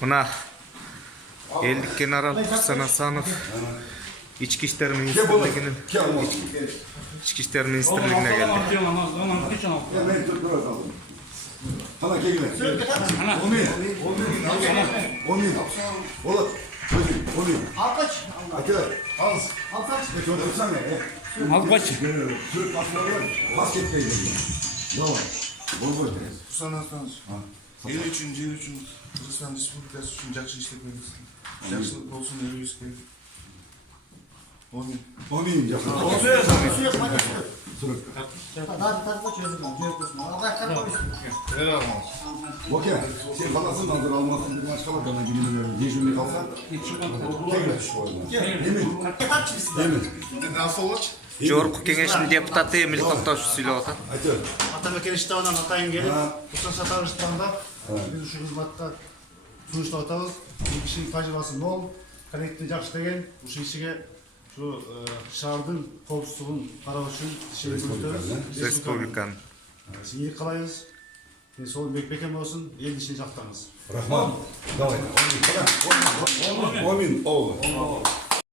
Mına Eldik General Hasan Hasanov İçki İşler Ministerliği'nin İçki İşler Ministerliği'ne geldi. Hala gel. Olmuyor. Oğlum. Olmuyor. Alkaç. Az. Alkaç. Ne otursana ya. Alkaç. Türk pasları var. Basketbol. Yalan. Bol. Sana 53. Kırgızstan Respublikası üçün жақсы işlep беріңіз. Жақсылық болсын, еліміз керек. Olmuyor. Yapın. Okey. Sen falasın aldır almasın bir başka bak bana bilmiyorum. Dejurne kalsa. Tekrar şu oyuna. Emin. Nasıl olur? Жорық кеңешінің депутаты Эмил Тоқтаушы сөйлеп отыр. Айтыр. Атамекен штабынан атайын келіп, Руслан Сатарович таңдап, біз үшін қызметқа жұмыстап атабыз. Бұл кішінің тәжірибесі мол, коллективті жақсы деген, осы ішіге шаһардың қауіпсіздігін қарау үшін Республиканың. Сенелік қалаймыз. Сол бекем болсын, ел ішіне жақтаңыз. Рахман. Давай. Олмин. Олмин.